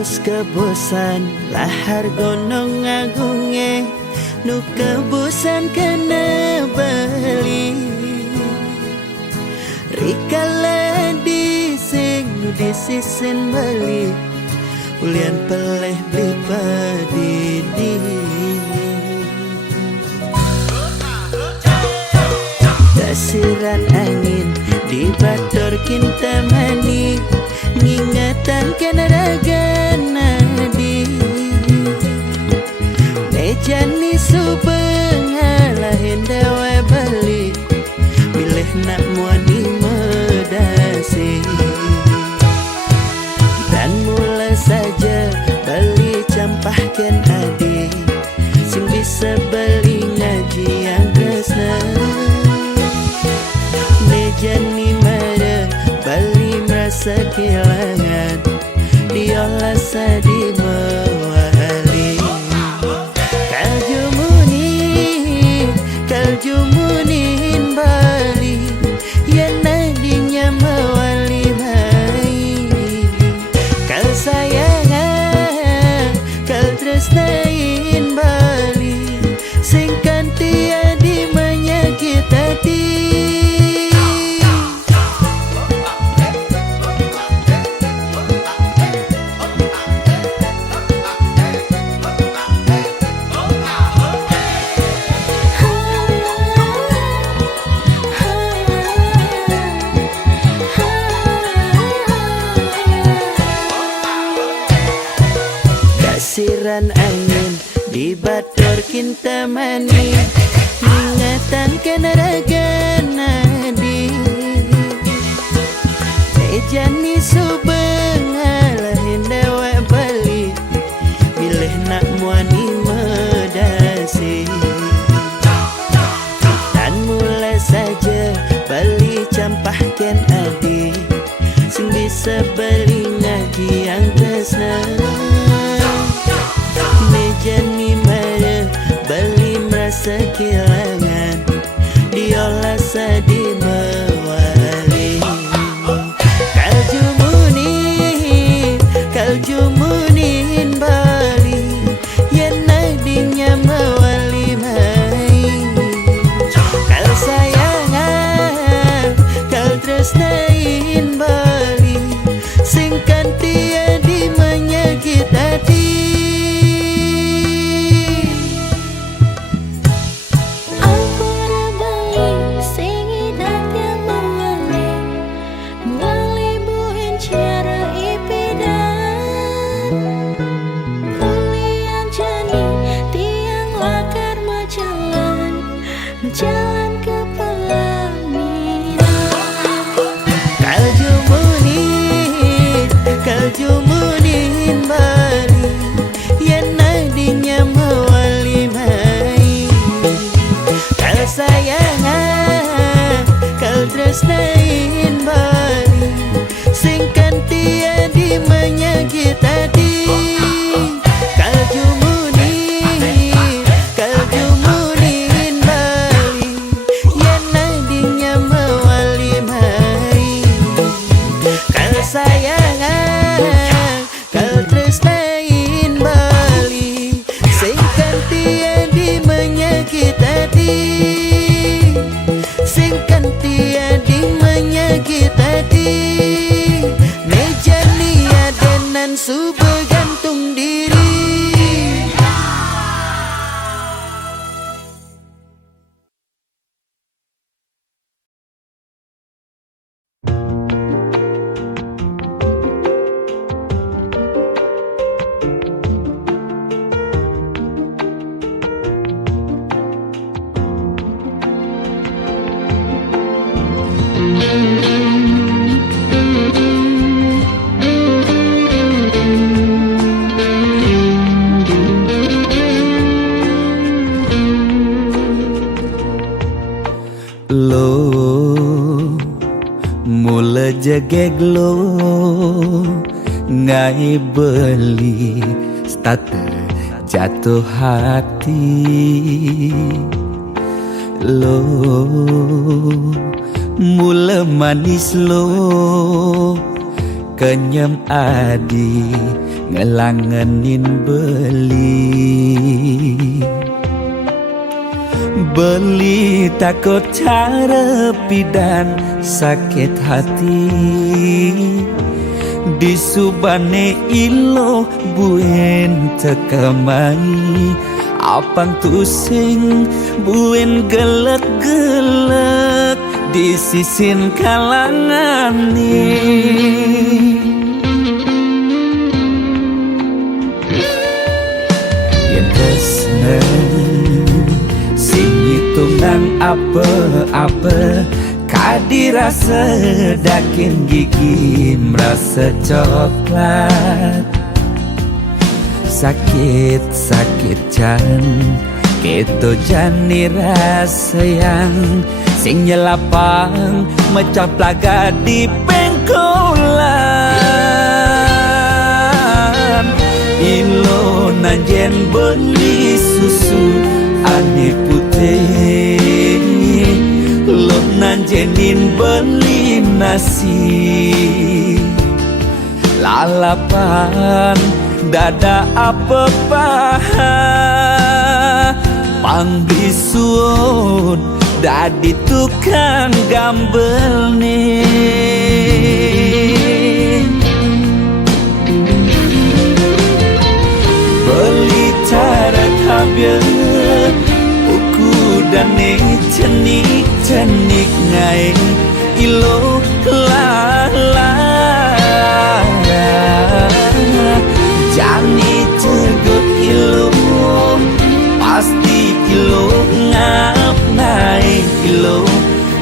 Tembus kebosan lahar gunung agunge nu kebosan kena bali rikala dising nu disisin bali ulian peleh beli padidi tasiran angin di bator kinta mani ngingatan kena raga nadi nejani subeng halahin dewa balik milih nak muani medasi dan mula saja beli campahkan adi sing bisa beli ngaji yang resna nejani mara bali merasa kehilangan diolah sadi mewali kaljumunin bali yang nadinya mewali mai kal sayangan kal tresnain bali singkan tiadi menyakit hati. Siran angin di bator kinta mani ingatan kena raga nadi ejani subeng halahin dewa bali milih nak muani medasi dan mula saja bali campahkan adi sing bisa beli ngaji yang tresna nejani mara bali merasa kehilangan diolah sadi mewali kaljumunin bali yang nadinya mewali mai kal sayangan kal tresnain bali singkan tiadi menyakit hati. Jalan ke pelaminan kaljumunin bali yang nadinya mewali mai kal sayangan kal tresnain bali singkan tiadi menyakit hati. Sayangan kal tresnain bali singkan tiadi menyakit hati singkan tiadi menyakit hati nejani adenan subegantung diri. Mula jegeg lo ngai beli starter jatuh hati lo mula manis lo kenyem adi ngelangenin beli takut cara pidan sakit hati disubane ilo buen tekamai apang tusing buen gelek-gelek di sisin kalangan yen tresna sing hitungan apa-apa kadirasa dakin gigi merasa coklat sakit jan keto jani rasa yang sing nyelapang mecah plaga di pengkolan ilo nanjen beli susu ane putih lo nanjenin beli nasi lalapan dada apa paha pang bisuun dadi tukang gambel nih beli cara kabel uku dan cenik ngai ilo lala jani cegot ilo pasti ilo ngap naik ilo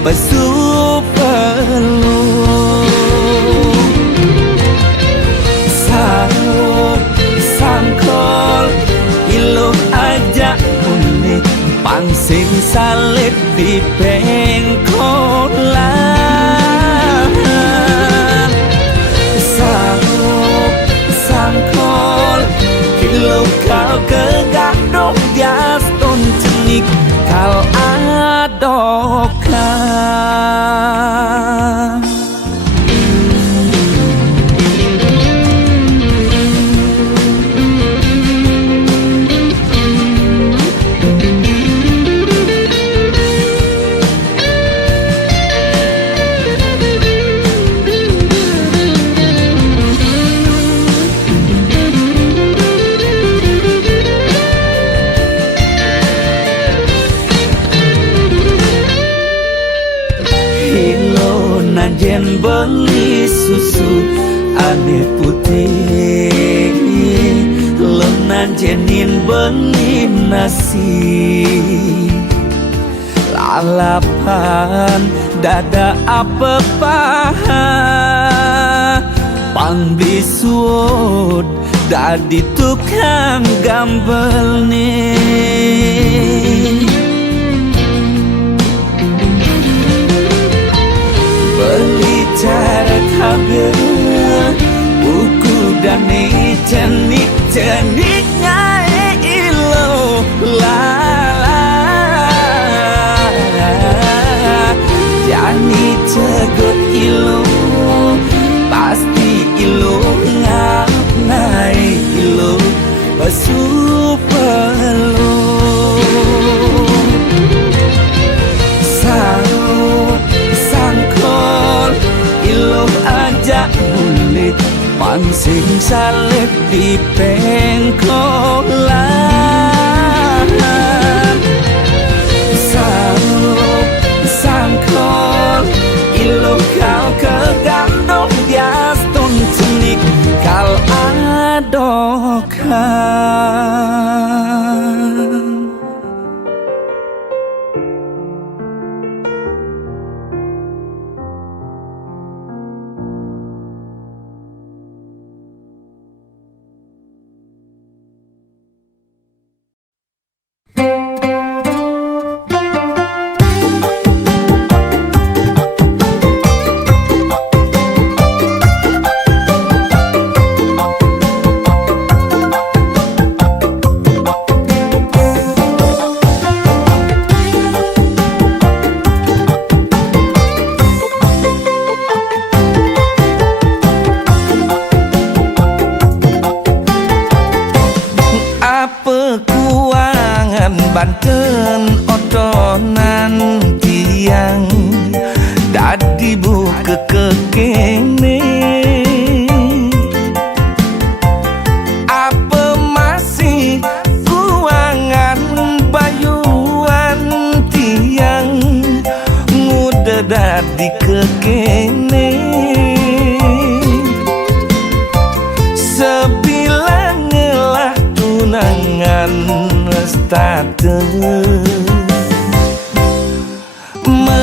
basu perlu sangkol ilo aja unik pangsing salib di pengkolan sangkol ilo kau kegadok dias ton cenik kau adokan nanjen beli susu ane putih lo nanjenin beli nasi lalapan dada apa paha pang bisuut dadi tukang gambel nih beli cara kabel buku dan cenik ngai ilo lala jani cegot ilo pasti ilo ngap naik ilo basu perlu sangkol ilo aja bulit pangsing salib di pengkolan sangkol ilo kau kegandong dias ton cenik kau adokan kuangan Banten otonan tiang dadi buka kekene apa masih kuangan bayuan tiang muda dadi kekene sebilang ngelah tunangan state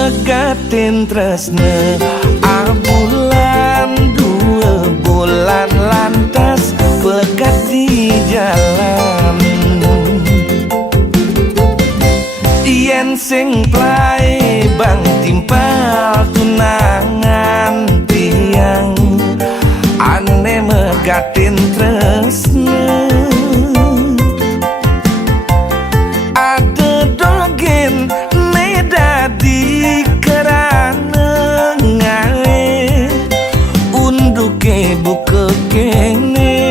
megatin tresne abulan 2 bulan lantas pegat di jalan yen sing plai bang timpal tunangan tiang ane megatin tresne ada dogen dadi kerana ngae unduke buka kene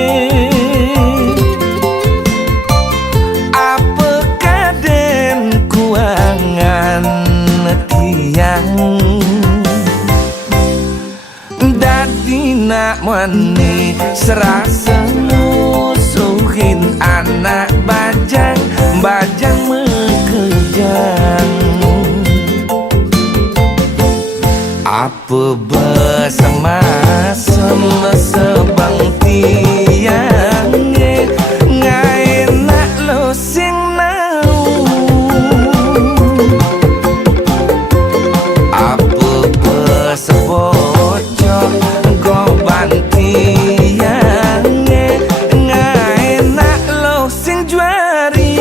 apa kaden kuangan tiang dadi nak mani serasa musuhin anak bajang bajang mekejang apa bersama sebang tiang ngai nak lo sing nau apa bersebocor goban tiang ngai nak lo sing juari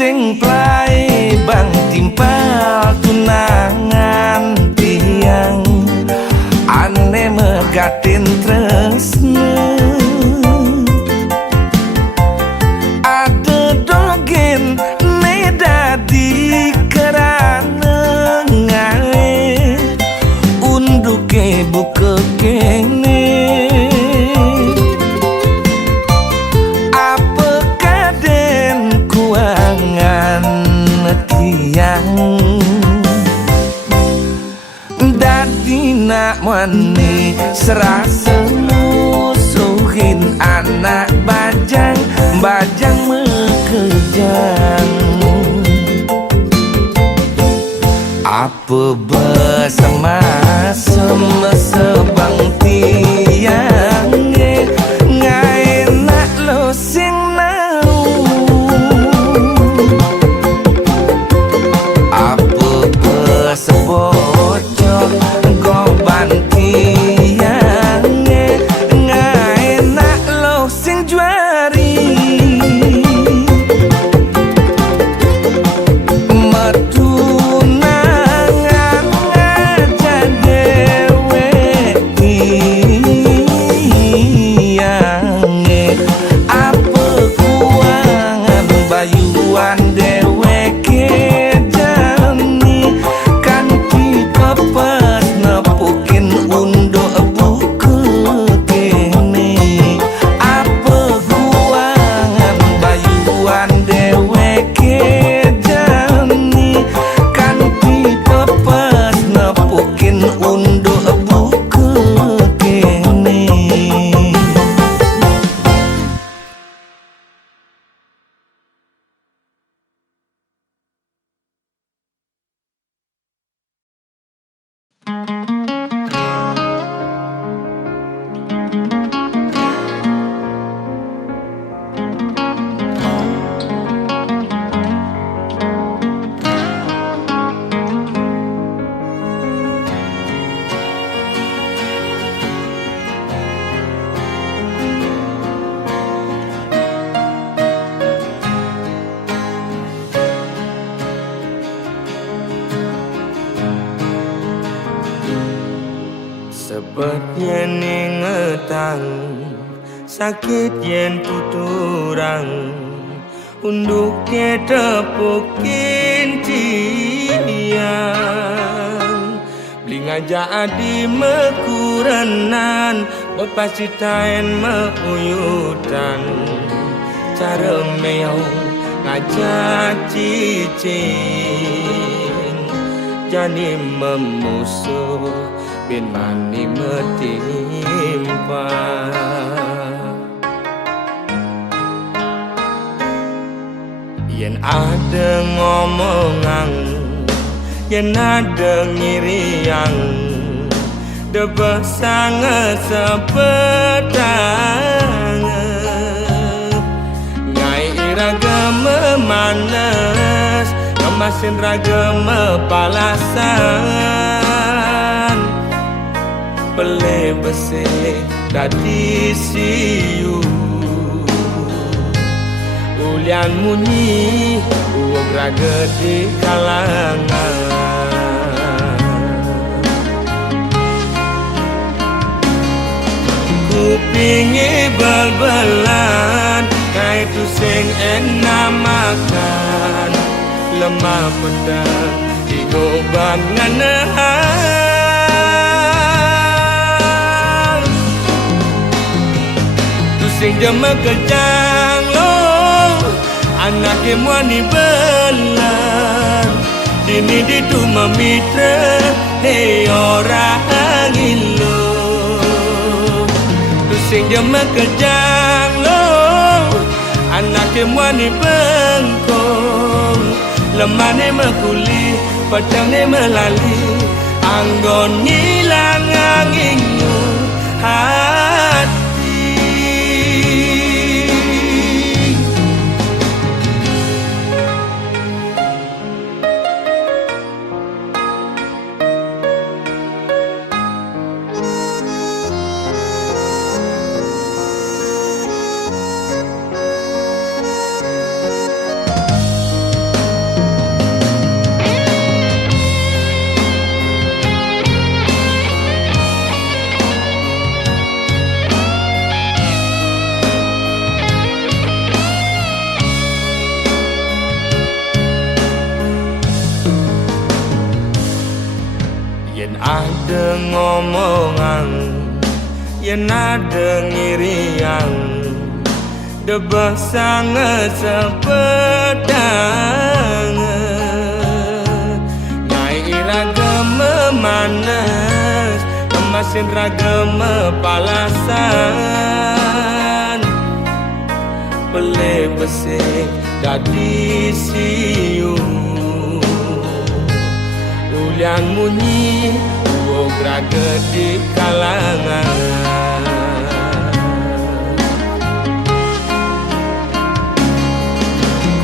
sing plai bang timpal tunangan tiang ane megatin tresne ada dogen ne dadi kerana ngae unduke buka kene tiang dadi nak mani serasa musuhin anak bajang bajang mekejang apa bersama sebang tiang ngai nak lo sing nau sebocor goban tiang ngai nak lo sing juari metunangan aja dewe Tebet yen ingetang, sakit yen tuturang, unduknya tepukin tiang. Beli ngajak adi mekurenan, bot pasti taen meuyutan. Cara meong ngajak cicing, jadi memusuh bin mani metimpa. Yen ada ngomongan, yen ada ngiriang, debah sangat sepetang. Ngai iraga memanas, kemasin raga mepalasan. Pele besek dadi siu, ulian munyi uog raga di kalangan. Kupingi bal-balan, kai tu sing enak makan. Lemah pedang digoban nganahan. Sing jema kejang lo, anake muani belan. Dini ditu memitra, ne orang ilo. Tu sing jema kejang lo, anake muani bengkong. Lemane mekuli, pedangnya melali. Anggon ngilang anginmu hati. Yen ada ngomongan, yen ada ngiriang, debah sangat sepedang. Ngai iraga memanas, kemasin raga mepalasan. Pele besek dadi siu, ulian munyi uog raga di kalangan.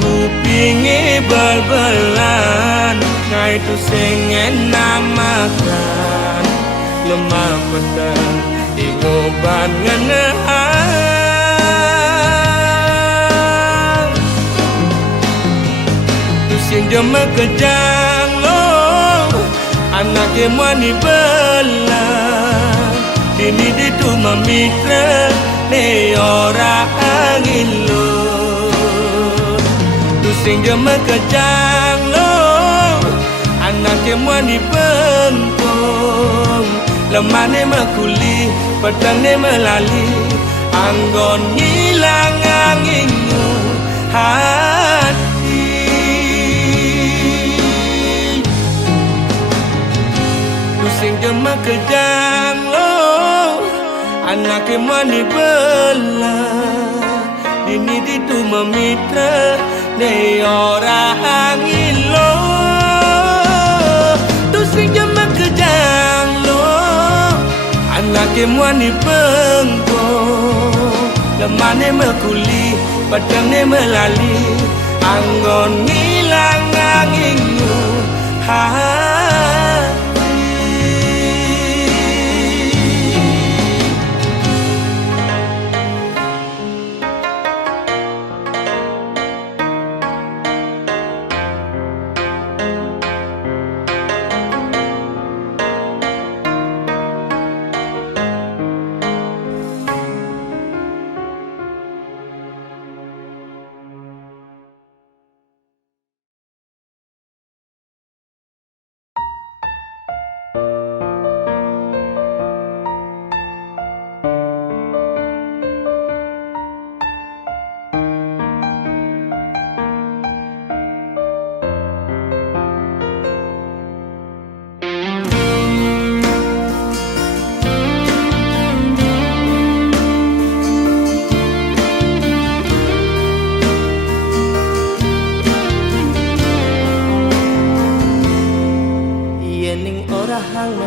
Kupingi bal-balan, ngai tu sing enak makan. Lemah pedang digoban nganahan. Tu sing jema kejang lo, anake muani belan. Dini ditu memitra, ne orang ilo. Tu sing jema kejang lo, anake muani bengkong. Lemane mekuli, pedangnya melali. Anggon ngilang anginmu hati. Sing jema kejang lo, anake muani belan. Dini ditu memitra, ne orang ilo. Tu sing jema kejang lo, anake muani bengkong. Lemane mekuli, pedangnya melali. Anggon ngilang anginmu hati.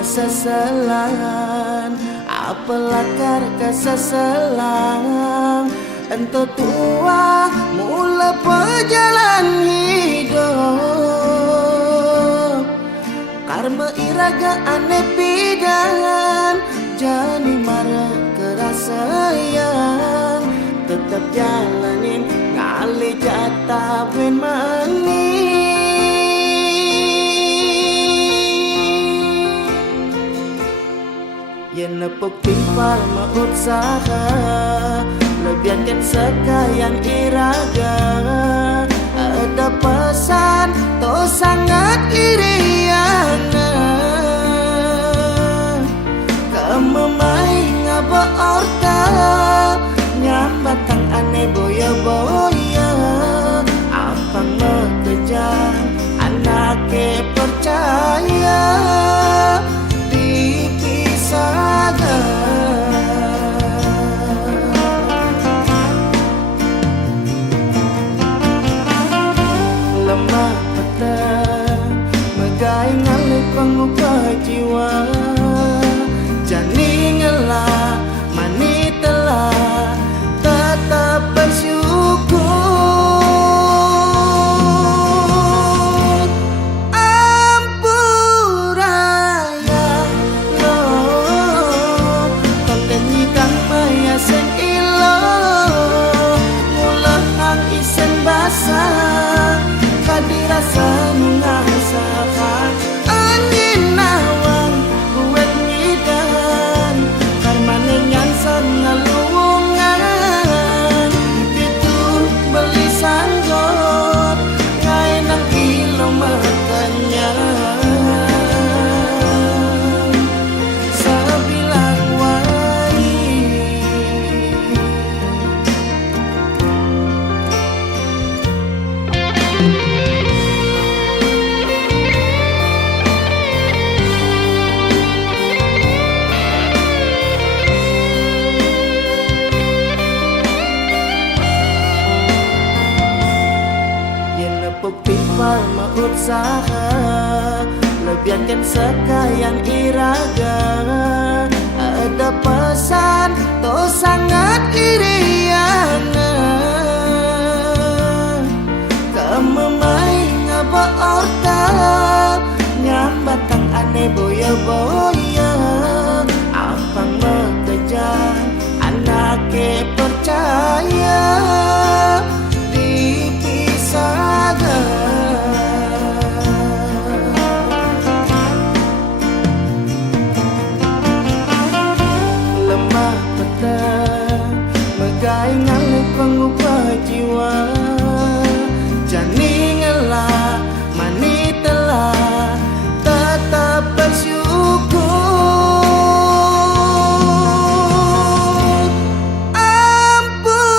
seselan, apalah karka seselang. Ento tua mula perjalanan hidup, karma iraga aneh pidan, jani marah kerasa yang tetap jalanin ngali jatah ben mani. Yang nepuk timpal usaha, lebihankan sekalian iraga. Ada pesan to sangat iriana, kamu main ngaba orta, nyambatang aneh boya-boya. Apang mengejar anaknya percaya lemah petang megai ngalih pengubah jiwa. Jani ngelah mani telah tetap bersyukur. Ampuraya lo konten ikan maya sen ilo, mulah hang isen basah dirasa mengasakan angin nawang buat ngidan, karmane nyansan ngalungan itu beli sanggot ngai nang kilometernya sebilang wai. Timpal usaha, lebihankan sekalian iraga. Ada pesan to sangat iriana, kamu main ngaba orta, nyambatang aneh boya-boya. Apang mengejar anaknya percaya lemah petang megai ngalih pengubah jiwa. Jani ngelah mani telah tetap bersyukur. Ampuraya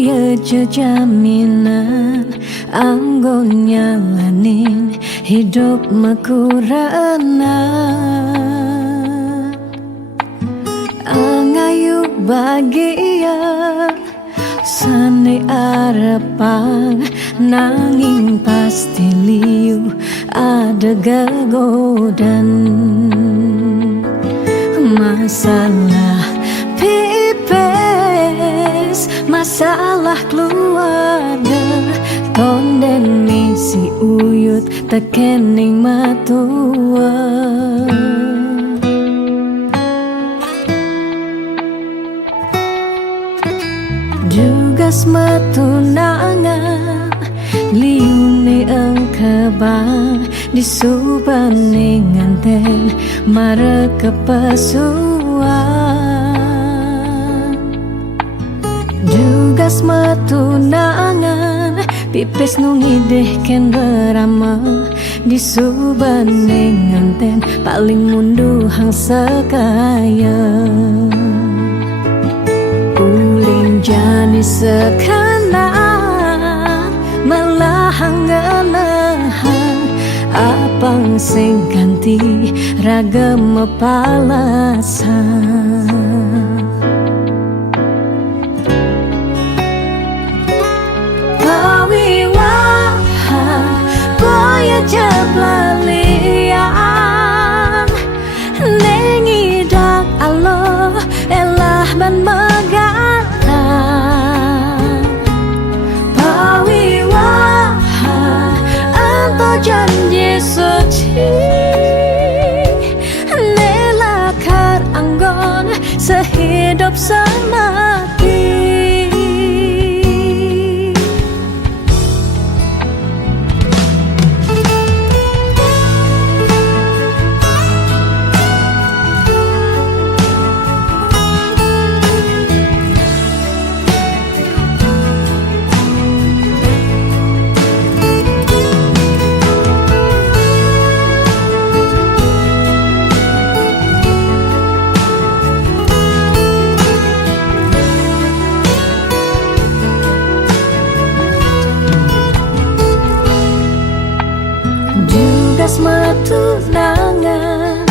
ya jaminan anggo nyalanin hidup makurana angayu bahagia sane arepang nanging pasti liu ada gagodan masalah pipes masalah keluarga tonden misi uyut tekening matua Jugas matunangan liune engkebang disubane nganten mare kepasuan Jugas matunangan pipes nungideh ken berama disubane nganten paling munduh hang sekaya Uling jani sekanan melahang ngelehan apang sing ganti ragam palasan pawiwahan boya jablalian nengidak Allah elah ban janji suci nelakar anggon sehidup semati matunangan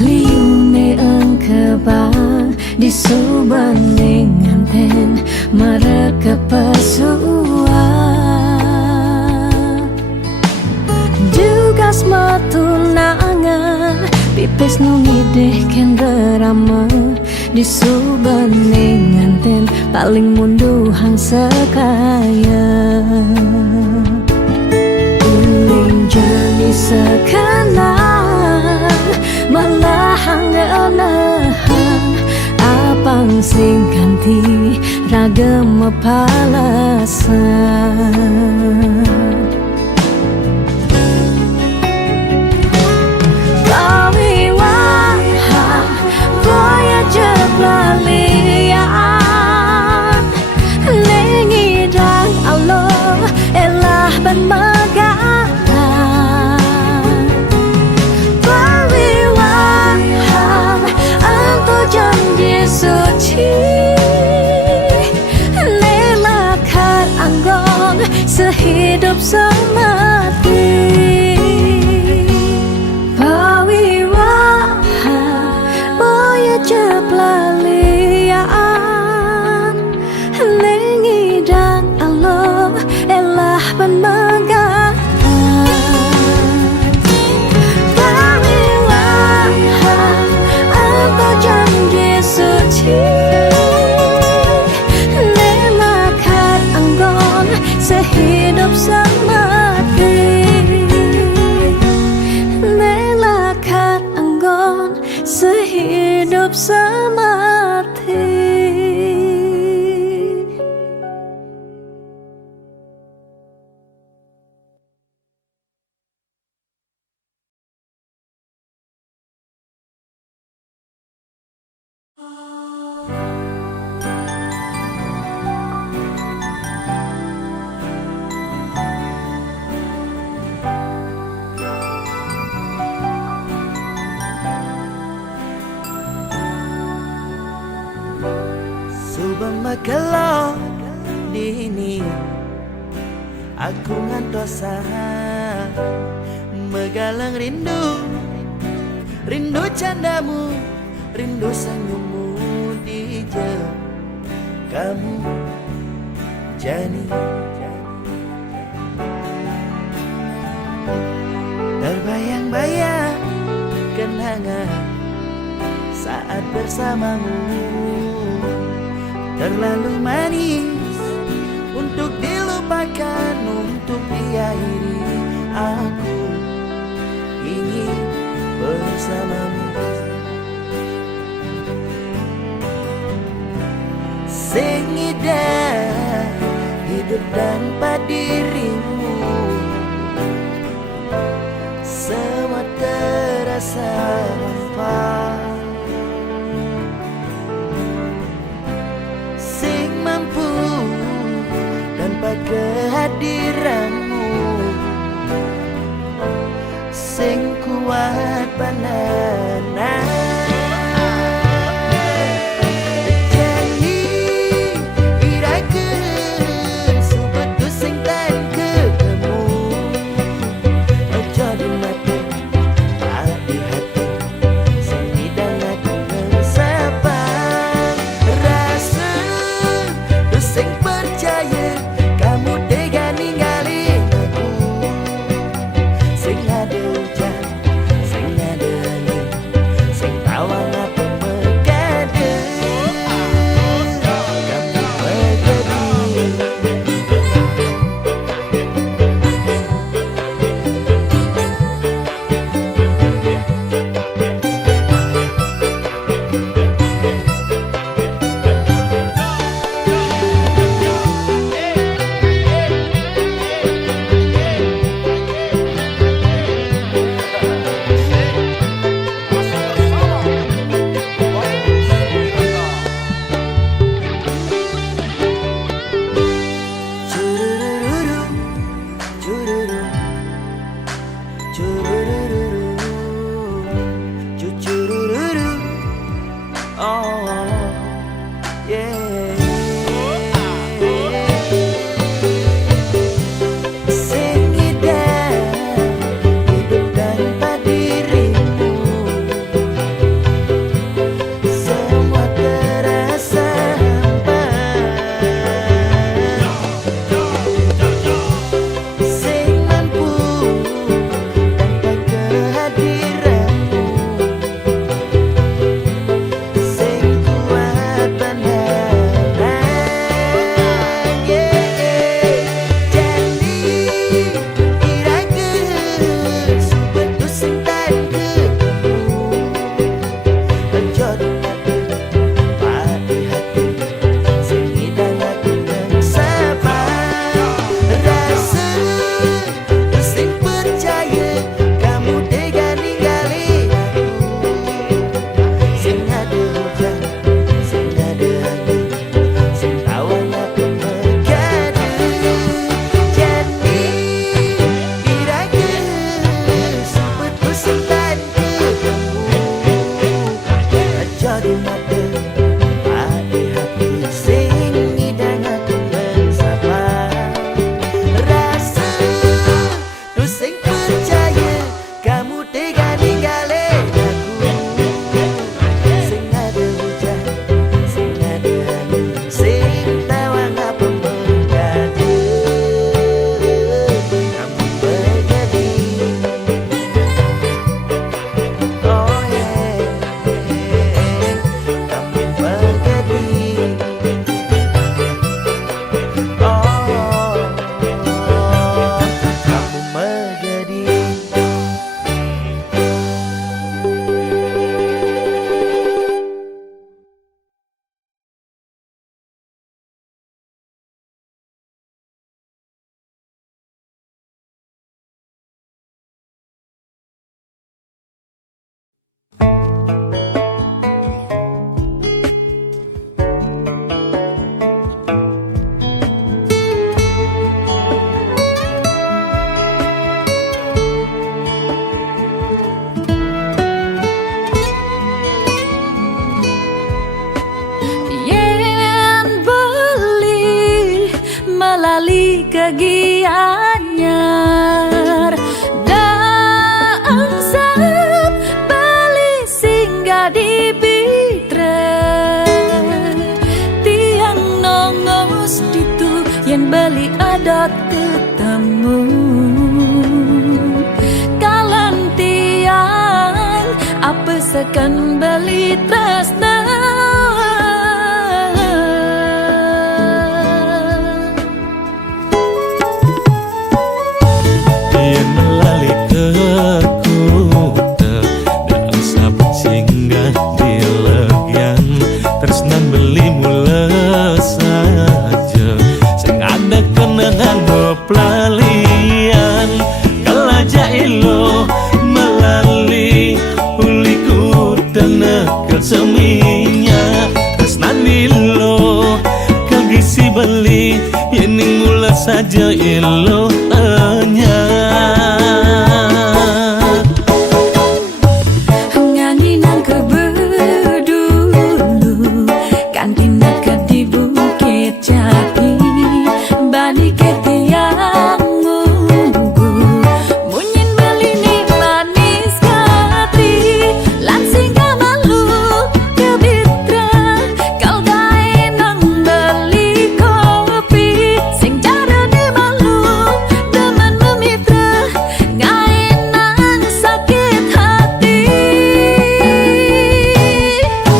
liune engkebang disubane nganten mare kepasuan Jugas matunangan pipes nungideh ken berama disubane nganten paling munduh hang sekaya Jani sekanan melahang ngelehan apang sing ganti ragam palasan pawiwahan boya jablalian nengidang Allah elah ban janji suci nelakar anggon sehidup semati pawiwahan boya jablalian nengidang Allah elah ban nelakar anggon sehidup semati nelakar anggon sehidup semati Subang makelong dini aku ngantosa megalang rindu, rindu candamu, rindu senyummu di kamu Jani. Terbayang-bayang kenangan saat bersamamu, terlalu manis untuk dilupakan, untuk diakhiri. Aku ingin bersamamu. Sing indah hidup tanpa dirimu, semua terasa hampa. Sing mampu tanpa kehadiranmu, sing kuat banana. kegianyar daang sap bali singgah di bitra tiang nongos ditu yang bali adat ketemu kalan tiang apa sekan bali tresna pelalian kalaja ilo melali uliku tenekel seminya tresnan ilo kagisi beli yening mula saja ilo anya nganginang kebedulu kan tindak ke di Bukit Jati balik ke tiang munggu munyin beli ni manis kati lansing malu ke bitra kau gae nang beli kopi sing cara ni malu demen memitra gae nang sakit hati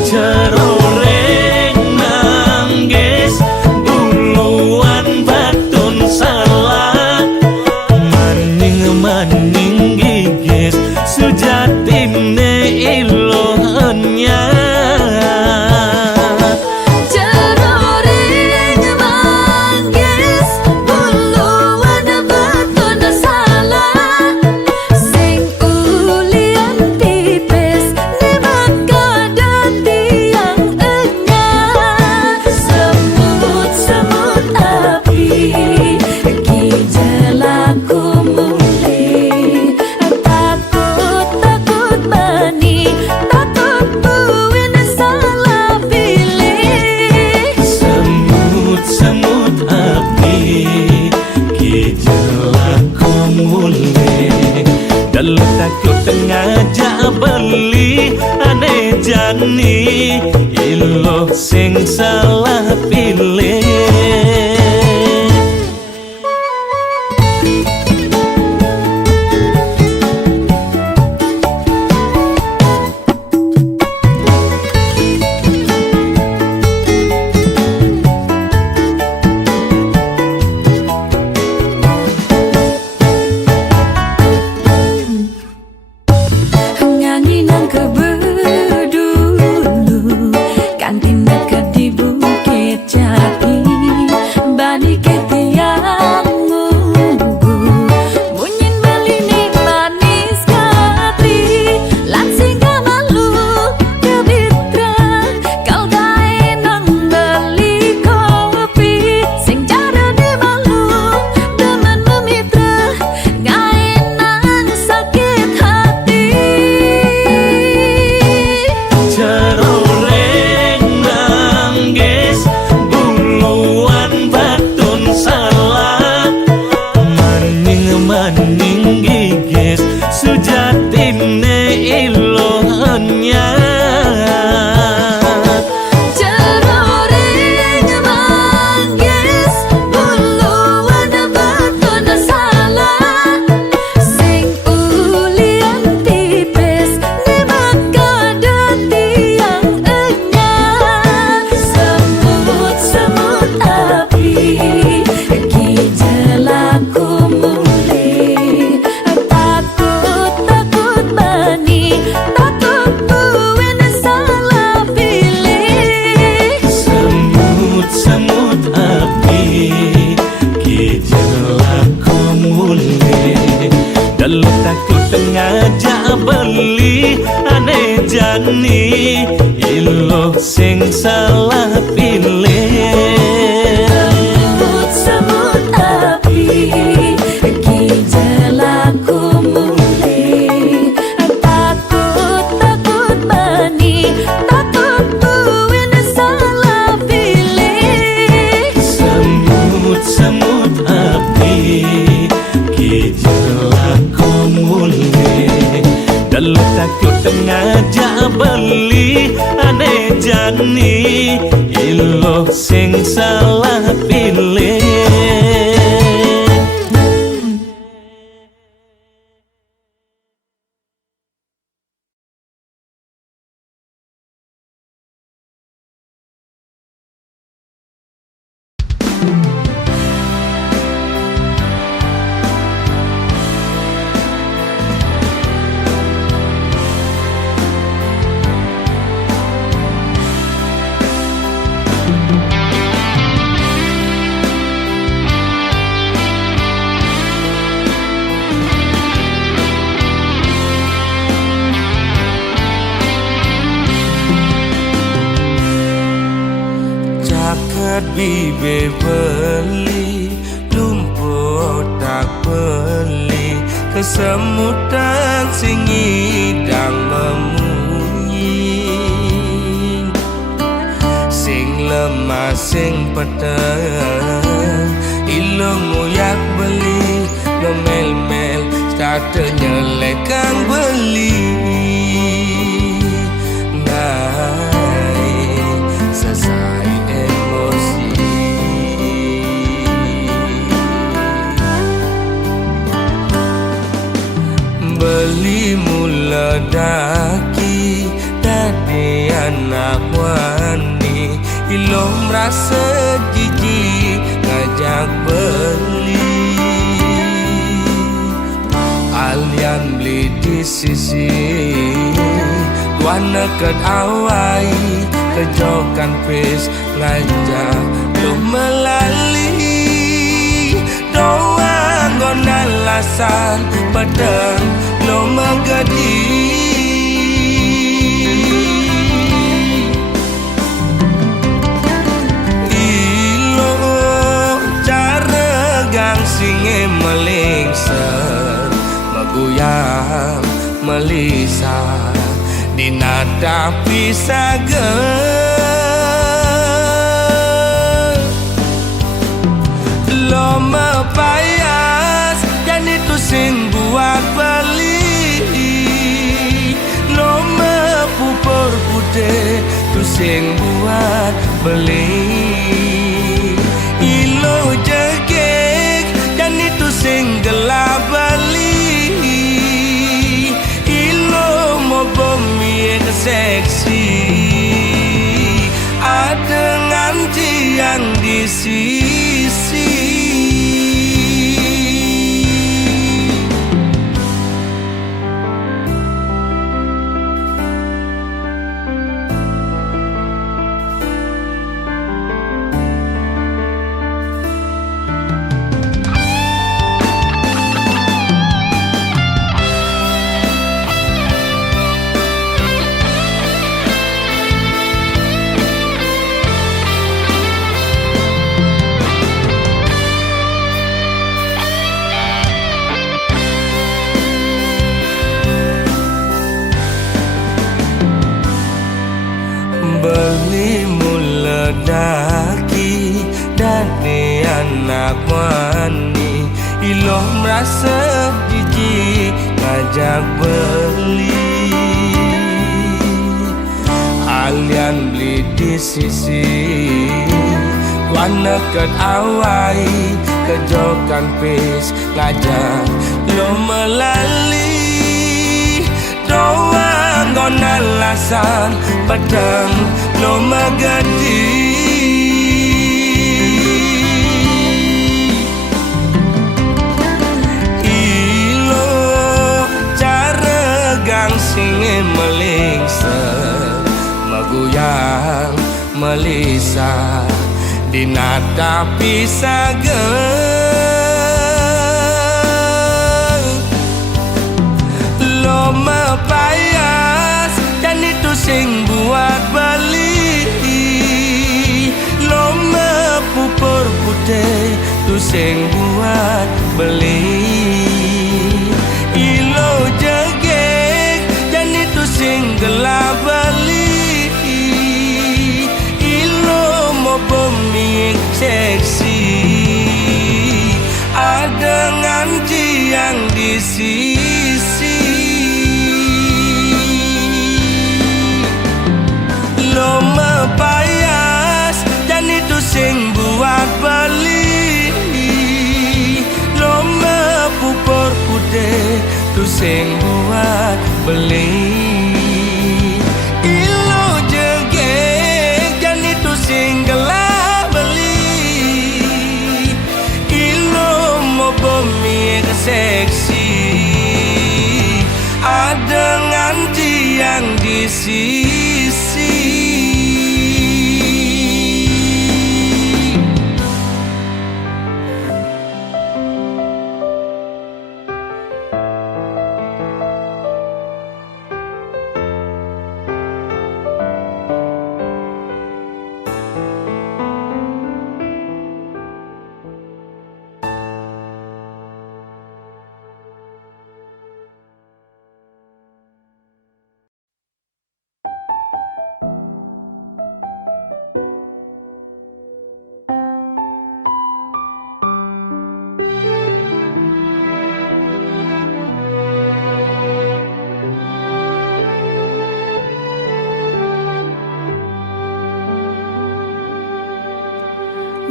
ceroreng nangis buluan batun salah maning gigis sujatine ilohnya ceroreng manggis buluan batun salah sing ulian tipis ni makada tiang enyah semut api ki jelaku muli takut mani takut buin salah pilih semut api kijelaku mule dalam takut ngajak beli aneh jani ilo sing salah pilih nganginang kebedulu kan tindak ke di Bukit Jati balik ke tiang munggu munyin beli ni manis kati lansing malu ke bitra kau gae nang beli kopi sing cara ni malu demen memitra gae nang sakit hati ceroreng nangis buluan batun salah maning gigis sujatine ilohnya ceroreng manggis buluan batun salah sing ulian tipis ni makada tiang enyah semut api ki jelaku muli takut mani takut buin salah pilih semut api kijelaku mule dalam takut ngajak beli aneh jani ilo sing salah pilih semut api ki jelaku muli takut mani takut buin salah pilih semut ngerasani ilo sing salah pilih. Caket bibe beli lumpuh tak beli kesemutan sing ngidang memunyi sing lemah sing peteng ilung nguyak beli memel-mel starte nyelek kang beli naik selesai beli mula daki dadi anak wani ilom rasa jijik ngajak beli alian beli di sisi wana ket awai kejokan pes ngajak lo melali doang gonan lasan pedang lo magadi ilo cara gang singe melingser maguyang melisa dinada pisaga lo mepayas dan itu sing buat beli lo mepupur putih tu sing buat beli ilo jegek dan itu sing gelap beli ilo mau bumi seksi ada nganti yang di sisi beli mula daki dadi anak wani ilo merasa jijik ngajak beli alian beli di sisi wana ket awai kejokan pes ngajak lo melali doang gonan lasan pedang lo magadi ilo cara gang singe melingser maguyang melisa dinada pisaga lo mepayas dan itu sing buat beli lo mepupur putih tu sing buat beli ilo jegek dan itu sing gelap beli ilo mau bumi seksi ada nganti yang di sisi lo tu sing buat beli. Ilo jegek jan itu sing gelah beli. Ilo mau bumi seksi ada nganti yang di sisi.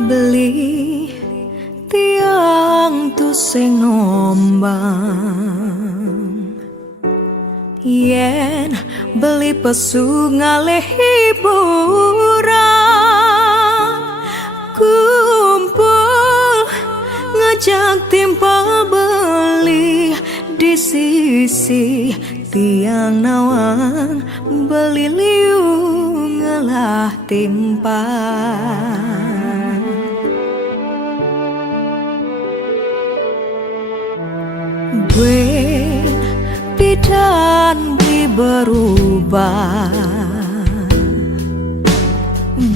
Beli tiang tu sing ngombang, yen beli pesu ngalih hiburan, kumpul ngajak timpal beli di sisi tiang nawang, beli liu ngalah timpal. Gue bidan beli berubah,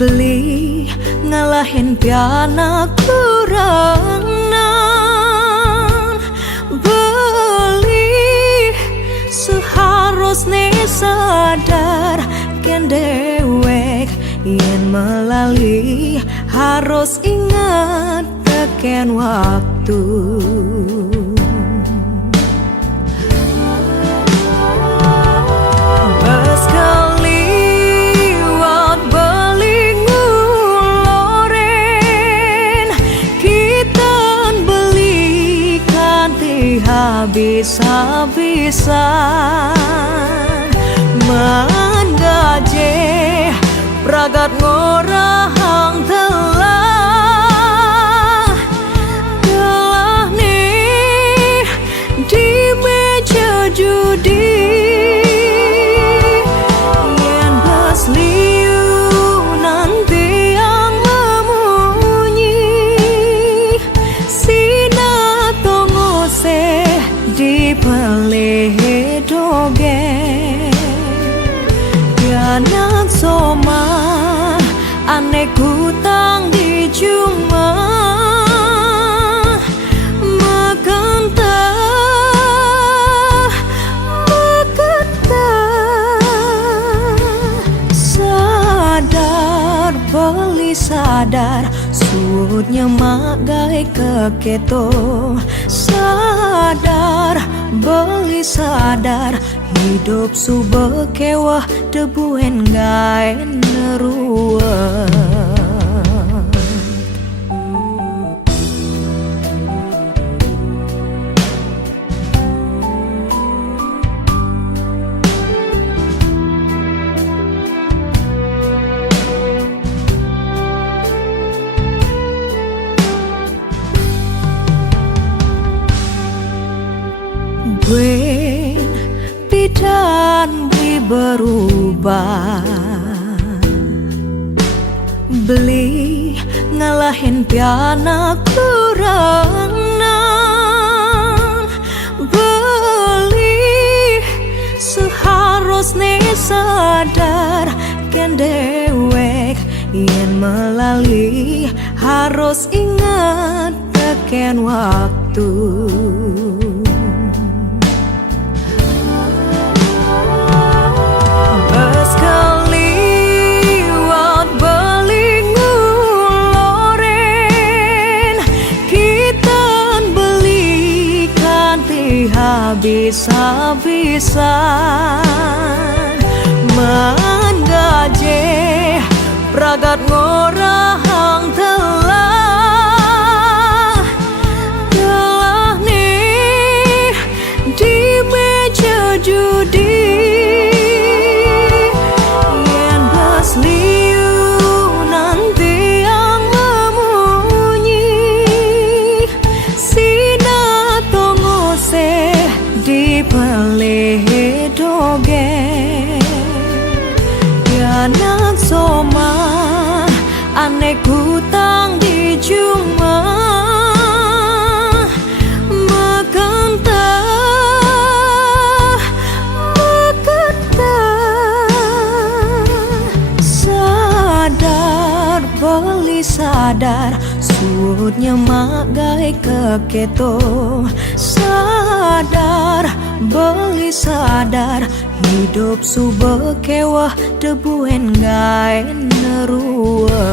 beli ngalahin piana kurangan, beli seharusnya sadar ken dewek yen melalui harus ingat teken waktu. Habis-habisan menggaje pragat ngorang telah nih di meja judi, yen bas liu nanti yang memunyi sinatongo se di peleh doge anak soma aneh kutang di cuma makantah sadar beli sadar sudnya mak gai keketo sadar beli sadar hidup subuh kewah debuen gai neruah. Gue bidan beli berubah, beli ngalahin piana kurangan, beli seharusnya sadar ken dewek yen melalui harus ingat teken waktu. Habis-habisan menggaje pragat ngorang telah nih di bagai kutang di cuma sadar surutnya magai keketo sadar beli sadar hidup subekewah debuen gai nerua